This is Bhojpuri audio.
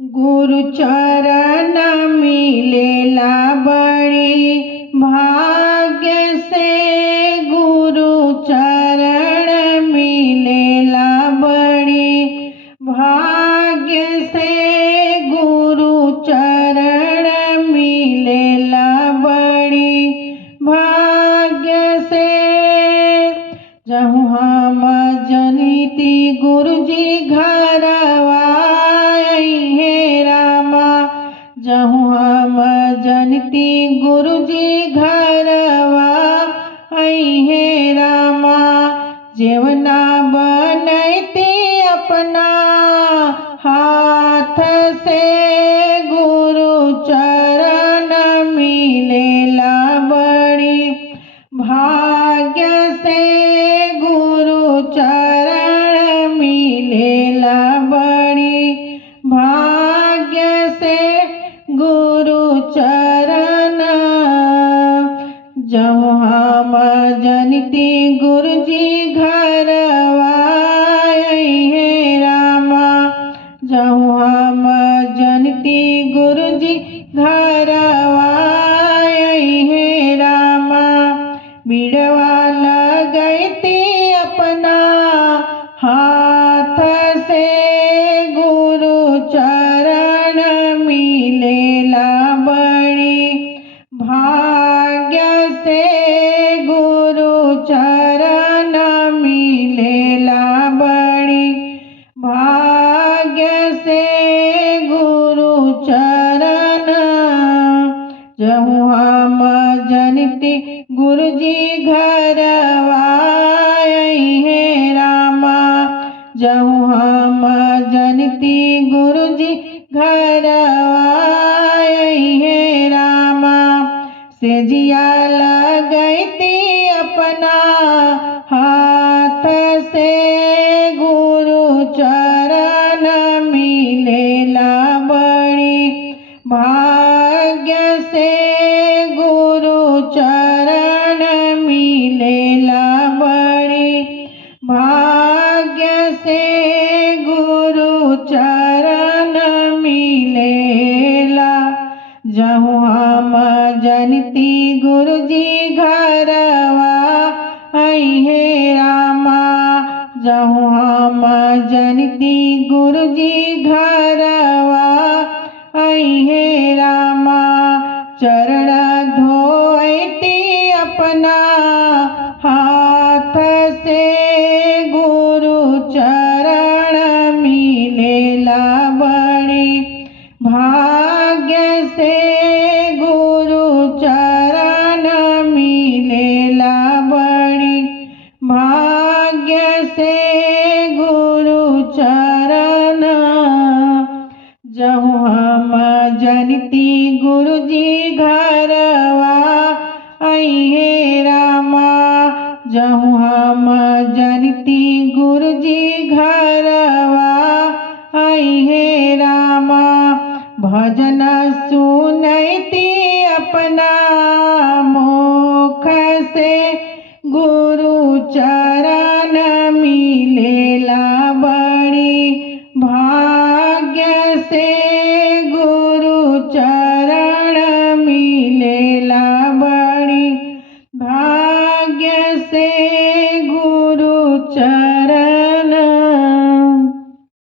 गुरु चरण मिलेला बड़ी भाग्य से, गुरु चरण मिलेला बड़ी भाग्य से, गुरु चरण मिलेला बड़ी भाग्य से। जहु हम जनिती गुरुजी घरवा हे रामा, जहु हम जनिती गुरुजी घरवा हे रामा, जेवना बनैती अपना हाथ से, गुरु चरण मिलेला बड़ी भाग्य से, गुरु चरण मिलेला बड़ी भाग्य से, गुरु चरण। जहु हम जनिती गुरुजी घरवा हे रामा, जहु हम जनिती गुरुजी घरवा हे रामा, बिड़वा लगैती अपना हाथ से, गुरु चरण मिलेला बड़ी भाग्य से, गुरु चरण मिलेला बड़ी भाग्य से, गुरु चरण। जहु हम जनिती गुरुजी घरवा हे रामा, जहु हम जनिती गुरुजी घरवा हे रामा, सेजिया लगैती अपना हाथ से, गुरु चरण मिलेला बड़ी भाग्य से, गुरु चरण मिलेला बड़ी भाग्य से, गुरु चरण मिलेला। जहु हम जनिती गुरुजी घरवा हे रामा, जहु हम जनिती गुरुजी घरवा हे रामा, चरण धोती अपना हाथ से, गुरु चरण मिलेला बड़ी भाग्य से, गुरु चरण मिलेला बड़ी भाग्य से, गुरु चरण। जहु हम जनिती गुरुजी घरवा हे रामा, जहु हम जनिती गुरुजी घरवा हे रामा, भजन सुनैती अपना मुख से, गुरु चरण